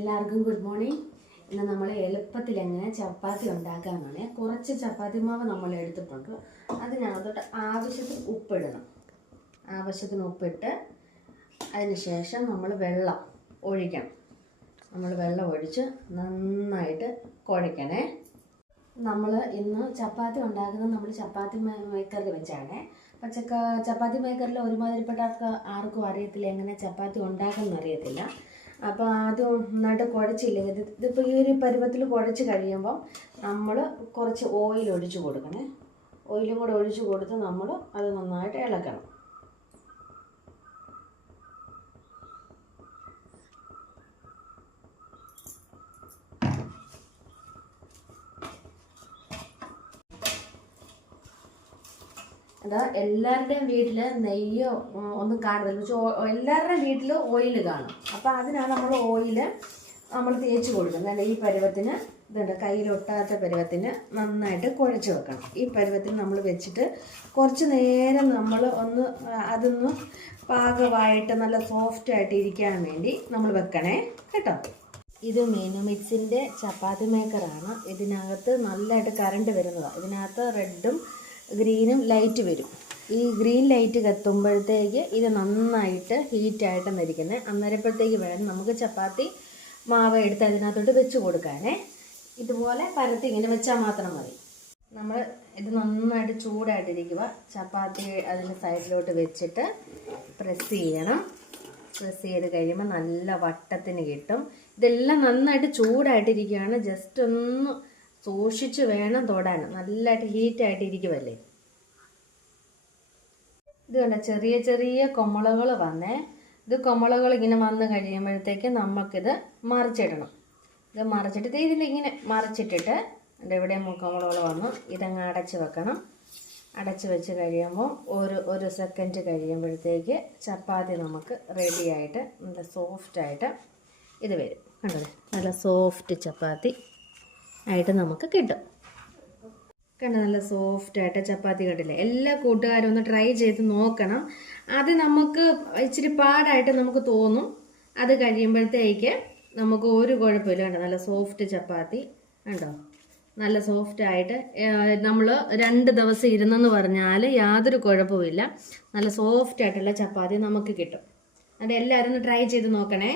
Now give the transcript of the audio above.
എല്ലാവർക്കും good morning. ഇന്ന് നമ്മൾ എളുപ്പത്തിൽ എങ്ങനെ ചപ്പാത്തി ഉണ്ടാക്കാനാണ്. കുറച്ച് ചപ്പാത്തി മാവ് നമ്മൾ എടുത്തിട്ടുണ്ട്. അതിനകത്തോട്ട് ആവശ്യത്തിന് ഉപ്പിടണം. ആവശ്യത്തിന് ഉപ്പിട്ട് അതിന് ശേഷം നമ്മൾ വെള്ളം ഒഴിക്കണം. നമ്മൾ വെള്ളം ഒഴിച്ച് നന്നായിട്ട് കുഴയ്ക്കണേ. നമ്മൾ ഇന്ന് ചപ്പാത്തി ഉണ്ടാക്കുന്നത് നമ്മൾ ചപ്പാത്തി മേക്കറിൽ വെച്ചാണ്. ചപ്പാത്തി മേക്കറിൽ ഒരുമാതിരിപ്പെട്ട ആർക്കും അറിയത്തില്ല, എങ്ങനെ ചപ്പാത്തി ഉണ്ടാക്കുമെന്ന് അറിയത്തില്ല. അപ്പോൾ ആദ്യം നന്നായിട്ട് കുഴച്ചില്ലേ, ഇതിപ്പോൾ ഈ ഒരു പരുവത്തിൽ കുഴച്ച് കഴിയുമ്പം നമ്മൾ കുറച്ച് ഓയിൽ ഒഴിച്ച് കൊടുക്കണേ. ഓയിലും കൂടെ ഒഴിച്ച് കൊടുത്ത് നമ്മൾ അത് നന്നായിട്ട് ഇളക്കണം. അതാ എല്ലാവരുടെയും വീട്ടിൽ നെയ്യോ ഒന്നും കാണുന്നില്ല, പക്ഷെ എല്ലാവരുടെയും വീട്ടിൽ ഓയിൽ കാണും. അപ്പോൾ അതിനാണ് നമ്മൾ ഓയിൽ നമ്മൾ തേച്ച് കൊടുക്കുന്നത്. ഈ പരുവത്തിന് ഇതുണ്ട്, കയ്യിലൊട്ടാത്ത പരുവത്തിന് നന്നായിട്ട് കുഴച്ച് വെക്കണം. ഈ പരുവത്തിന് നമ്മൾ വെച്ചിട്ട് കുറച്ച് നേരം നമ്മൾ അതൊന്ന് പാകമായിട്ട് നല്ല സോഫ്റ്റായിട്ട് ഇരിക്കാൻ വേണ്ടി നമ്മൾ വെക്കണേ കേട്ടോ. ഇത് മെനുമിക്സിൻ്റെ ചപ്പാത്തി മേക്കറാണ്. ഇതിനകത്ത് നല്ലതായിട്ട് കറണ്ട് വരുന്നതാണ്. ഇതിനകത്ത് റെഡും ഗ്രീനും ലൈറ്റ് വരും. ഈ ഗ്രീൻ ലൈറ്റ് കത്തുമ്പോഴത്തേക്ക് ഇത് നന്നായിട്ട് ഹീറ്റായിട്ട് നിൽക്കുന്നത്. അന്നേരപ്പോഴത്തേക്ക് വേണം നമുക്ക് ചപ്പാത്തി മാവ് എടുത്ത് അതിനകത്തോട്ട് വെച്ച് കൊടുക്കാനേ. ഇതുപോലെ പരത്തി ഇങ്ങനെ വെച്ചാൽ മാത്രം മതി. നമ്മൾ ഇത് നന്നായിട്ട് ചൂടായിട്ടിരിക്കുക. ചപ്പാത്തി അതിൻ്റെ സൈഡിലോട്ട് വെച്ചിട്ട് പ്രസ് ചെയ്യണം. പ്രസ് ചെയ്ത് കഴിയുമ്പോൾ നല്ല വട്ടത്തിന് കിട്ടും. ഇതെല്ലാം നന്നായിട്ട് ചൂടായിട്ടിരിക്കുകയാണ്. ജസ്റ്റ് ഒന്ന് സൂക്ഷിച്ച് വേണം തൊടാൻ. നല്ലതായിട്ട് ഹീറ്റായിട്ട് ഇരിക്കുമല്ലേ. ഇത് കണ്ട ചെറിയ ചെറിയ കൊമളകൾ വന്നേ. ഇത് കൊമളകൾ ഇങ്ങനെ വന്ന് കഴിയുമ്പോഴത്തേക്ക് നമുക്കിത് മറിച്ചിടണം. ഇത് മറിച്ചിട്ട് ഇതിലിങ്ങനെ മറിച്ചിട്ടിട്ട് ഇവിടെ കൊമളകൾ വന്നു ഇതങ്ങ് അടച്ച് വെക്കണം. അടച്ച് വെച്ച് കഴിയുമ്പോൾ ഒരു സെക്കൻഡ് കഴിയുമ്പോഴത്തേക്ക് ചപ്പാത്തി നമുക്ക് റെഡിയായിട്ട് നല്ല സോഫ്റ്റായിട്ട് ഇത് വരും. കണ്ടത് നല്ല സോഫ്റ്റ് ചപ്പാത്തി ആയിട്ട് നമുക്ക് കിട്ടും. കണ്ട നല്ല സോഫ്റ്റായിട്ട് ചപ്പാത്തി കണ്ടില്ലേ. എല്ലാ കൂട്ടുകാരും ഒന്ന് ട്രൈ ചെയ്ത് നോക്കണം. അത് നമുക്ക് ഇച്ചിരി പാടായിട്ട് നമുക്ക് തോന്നും. അത് കഴിയുമ്പോഴത്തേക്ക് നമുക്ക് ഒരു കുഴപ്പമില്ല. കണ്ടോ നല്ല സോഫ്റ്റ് ചപ്പാത്തി കണ്ടോ, നല്ല സോഫ്റ്റായിട്ട് നമ്മൾ 2 ദിവസം ഇരുന്നെന്ന് പറഞ്ഞാൽ യാതൊരു കുഴപ്പമില്ല. നല്ല സോഫ്റ്റായിട്ടുള്ള ചപ്പാത്തി നമുക്ക് കിട്ടും. അതെല്ലാവരും ഒന്ന് ട്രൈ ചെയ്ത് നോക്കണേ.